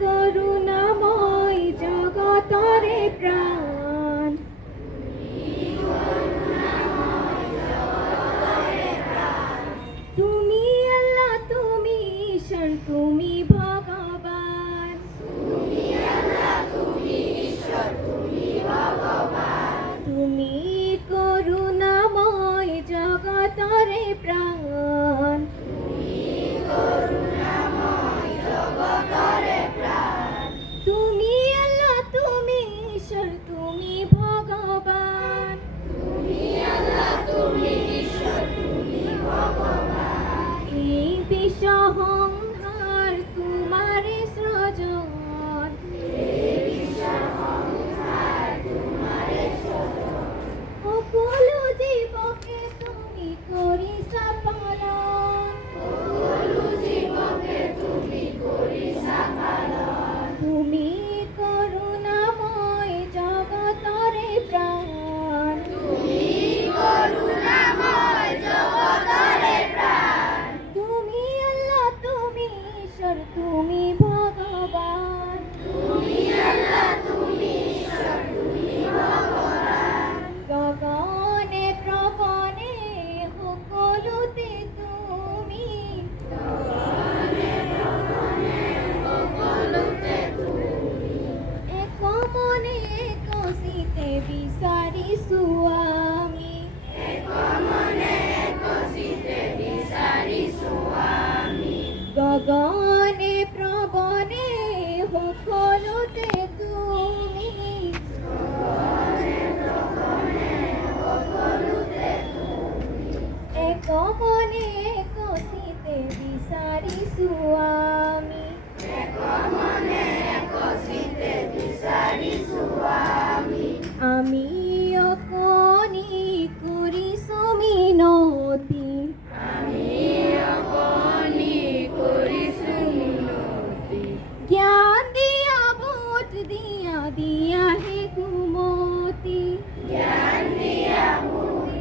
করুণাময় জগতরে প্রাণ, তুমি আল্লাহ, তুমি ঈশ্বর, তুমি ভগবান, তুমি করুণাময় জগতরে প্রাণ, তুমি আল্লাহ, তুমি ঈশ্বর, তুমি ভগবান, এই বিশ্ব সংহার তোমারে সৃজন, সকলো জীবকে তুমি করিছা পালন, তুমি করুণাময় জগতরে প্রাণ, তুমি আল্লাহ, তুমি ঈশ্বর, তুমি ভগবান, গগনে প্রগণে সকলোতে তুমি, এক মনে এক চিতে বিচাৰিছো আমি, গগনে প্ৰগণে সকলোতে তুমি, এক মনে এক চিতে বিচাৰিছো আমি, আমি অকণি কৰিছো মিনতি, জ্ঞান দিয়া বোধ দিয়া দিয়া হে কুমতি, জ্ঞান দিয়া বোধ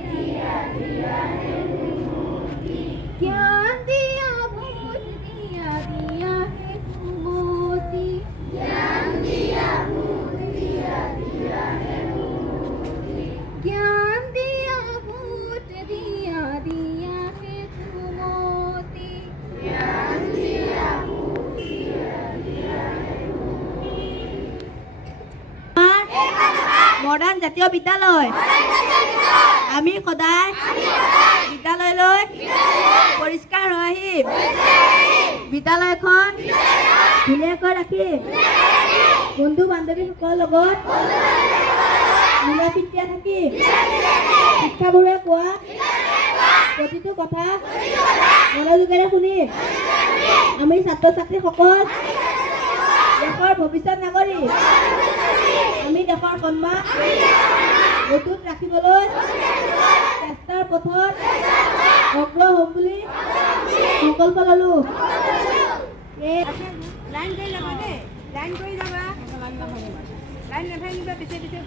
দিয়া দিয়া হে কুমতি, জ্ঞান দিয়া বোধ দিয়া দিয়া হে কুমতি, মডাৰ্ণ জাতীয় বিদ্যালয় আমি সদায় বিদ্যালয়লৈ পৰিষ্কাৰ হৈ আহিম, বিদ্যালয়খন ধুনীয়াকৈ ৰাখিম, বন্ধু বান্ধৱীসকলৰ লগত মিলা প্ৰীতিৰে থাকিম, শিক্ষাগুৰুৱে কোৱা প্ৰতিটো কথা মনোযোগেৰে শুনিম, আমি ছাত্ৰ ছাত্ৰীসকল দেশৰ ভৱিষ্যত নাগৰিক, আমি দেশৰ সন্মান অটুট ৰাখিবলৈ চেষ্টাৰ পথত অগ্ৰসৰ হ'ম বুলি সংকল্প ল'লো। লাইন কৰি যাবা দেই, লাইন কৰি যাবা, লাইন নাভাঙিবা, পিছে পিছে